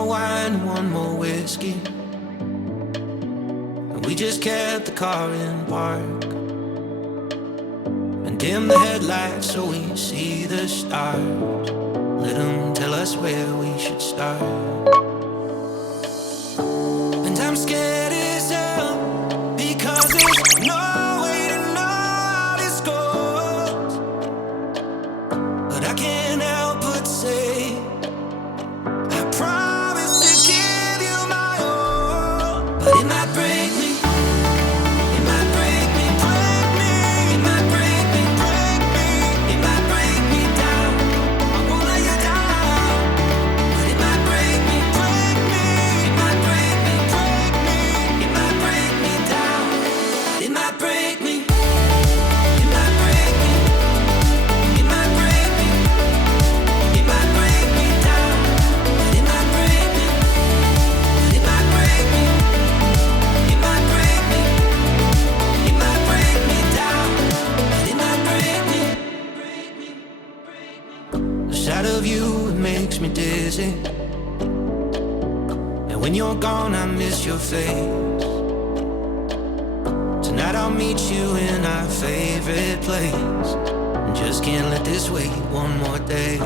more wine and one more whiskey, and we just kept the car in park and dim the headlights so we see the stars. Let them tell us where we should start. And I'm scared as hell because there's no way to know how this goes. But I can't help but say I promise to give you my all. But it might break me. It might break me, break me. It might break me, break me. It might break me down. I won't let you down. But it might break me, break me. It might break me, break me. It might break me down. It might break me. It might break me. It might break me. It might break me down. But it might break me. But it might break me. It might break me. It might break me down. But it might break me. The sight of you, it makes me dizzy. And when you're gone, I miss your face. Tonight I'll meet you in our favorite place. And just can't let this wait one more day.